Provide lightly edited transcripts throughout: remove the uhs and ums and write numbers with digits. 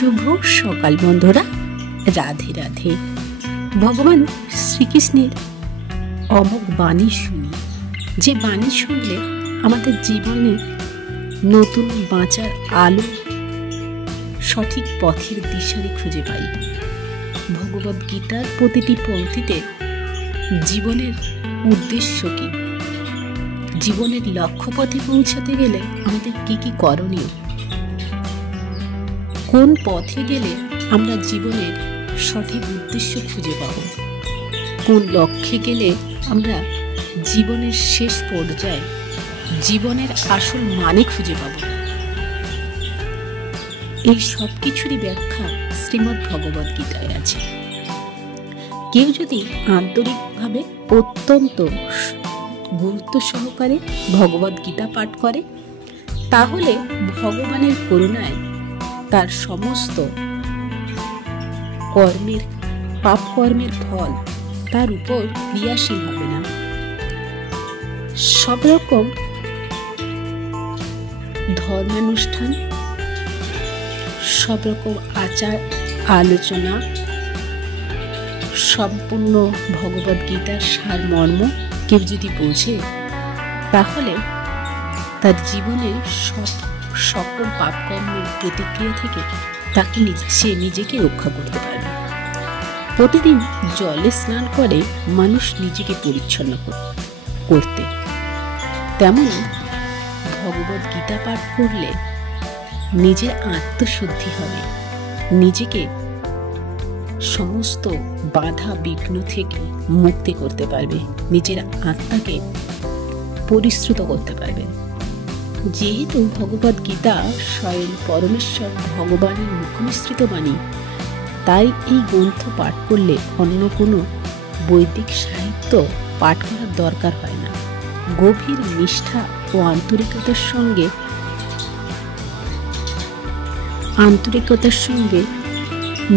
শুভ সকাল বন্ধুরা, রাধে রাধে। ভগবান শ্রীকৃষ্ণের অমোঘ বাণী শুনি, যে বাণী শুনলে আমাদের জীবনে নতুন বাঁচার আলো, সঠিক পথের দিশারি খুঁজে পাই। ভগবদ গীতার প্রতিটি পংক্তিতে জীবনের উদ্দেশ্য কি, জীবনের লক্ষ্যপথে পৌঁছাতে গেলে আমাদের কি কি করণীয়, কোন পথে গেলে আমরা জীবনের সঠিক উদ্দেশ্য খুঁজে পাব, কোন লক্ষ্যে গেলে আমরা জীবনের শেষ পর্যায়ে জীবনের আসল মানে খুঁজে পাব, এই সব কিছুরই ব্যাখ্যা শ্রীমদ্ ভগবদ গীতায় আছে। কেউ যদি আন্তরিকভাবে অত্যন্ত গুরুত্ব সহকারে ভগবদ গীতা পাঠ করে, তাহলে ভগবানের করুণায় তার সমস্ত কর্মের পাপ কর্মের ফল তার উপর ক্রিয়াশীল হবে না। সব রকম ধর্মানুষ্ঠান, সব রকম আচার আলোচনা সম্পূর্ণ ভগবদ গীতার সারমর্ম কেউ যদি বোঝে, তাহলে তার জীবনের সকল পাপকর্মের প্রতিক্রিয়া থেকে সে নিজেকে রক্ষা করতে পারবে। প্রতিদিন জলে স্নান করে মানুষ নিজেকে পরিচ্ছন্ন করতে, তেমনি ভগবদ গীতা পাঠ করলে নিজের আত্মশুদ্ধি হবে, নিজেকে সমস্ত বাধা বিঘ্ন থেকে মুক্তি করতে পারবে, নিজের আত্মাকে পরিশ্রুত করতে পারবে। যেহেতু ভগবদ গীতা স্বয়ং পরমেশ্বর ভগবানের মুখনিসৃত বাণী, তাই এই গ্রন্থ পাঠ করলে অন্য কোনো বৈদিক সাহিত্য পাঠ করার দরকার হয় না। গভীর নিষ্ঠা ও আন্তরিকতার সঙ্গে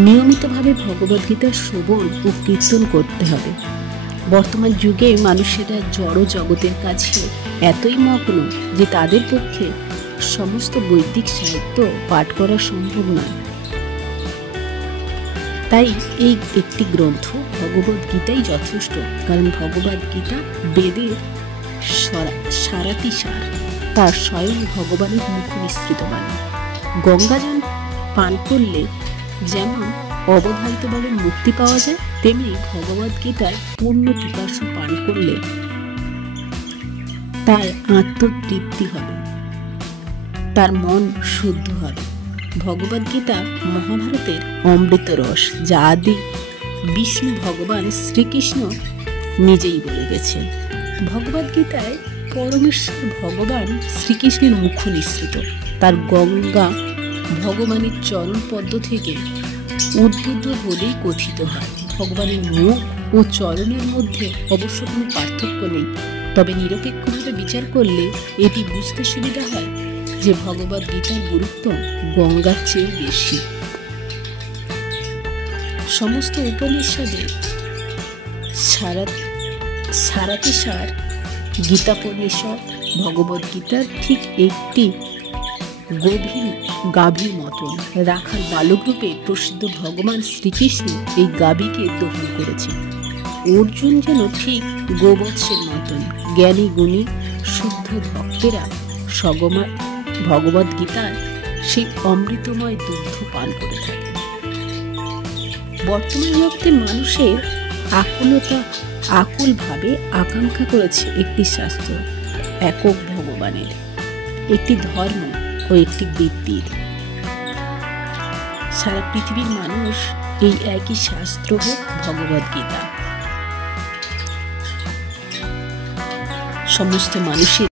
নিয়মিতভাবে ভগবদ গীতা শ্রবণ ও কীর্তন করতে হবে। বর্তমান যুগে মানুষেরা জড় জগতের কাছে এতই মগ্ন যে তাদের পক্ষে সমস্ত বৈদিক সাহিত্য পাঠ করা সম্ভব নয়। তাই এই একটি গ্রন্থ ভগবদ গীতাই যথেষ্ট, কারণ ভগবদ গীতা বেদের সারাতিসার, তার স্বয়ং ভগবানের মুখ নিঃসৃত বাণী। গঙ্গাজল পান করলে যেমন অবধারিতভাবে মুক্তি পাওয়া যায়, তেমনি ভগবদ গীতার পূর্ণ পিপাসা পান করলে তার আত্মতৃপ্তি হবে, তার মন শুদ্ধ হবে। ভগবদ গীতা মহাভারতের অমৃত রস, যা আদি বিষ্ণু ভগবান শ্রীকৃষ্ণ নিজেই বলে গেছেন। ভগবদ গীতায় পরমেশ্বর ভগবান শ্রীকৃষ্ণের মুখ নিঃসৃত, তার গঙ্গা ভগবানের চরণ পদ্ম থেকে উদ্ভূত বলেই কথিত হয়। ভগবানের মুখ ও চরণের মধ্যে অবশ্য কোনো পার্থক্য নেই, তবে নিরপেক্ষভাবে বিচার করলে এটি বুঝতে সুবিধা হয় যে ভগবদ গীতার গুরুত্ব গঙ্গার চেয়ে বেশি। সমস্ত উপনিষদের সারাতিসার গীতাপনিষদ ভগবদ গীতার ঠিক একটি গাভীর মতন। রাখাল বালক রূপে প্রসিদ্ধ ভগবান শ্রীকৃষ্ণ এই গাভীকে দহন করেছে। অর্জুন যেন ঠিক গোবৎসের মতন জ্ঞানী গুণী শুদ্ধ ভক্তেরা ভগবদ গীতার সেই অমৃতময় দুগ্ধ পান করে থাকে। বর্তমান জগতে মানুষের আকুলভাবে আকাঙ্ক্ষা করেছে একটি শাস্ত্র, একক ভগবানের, একটি ধর্ম ও একটি বৃত্তির। সারা পৃথিবীর মানুষ এই একই শাস্ত্র হোক ভগবদ গীতা। সমস্ত মানুষের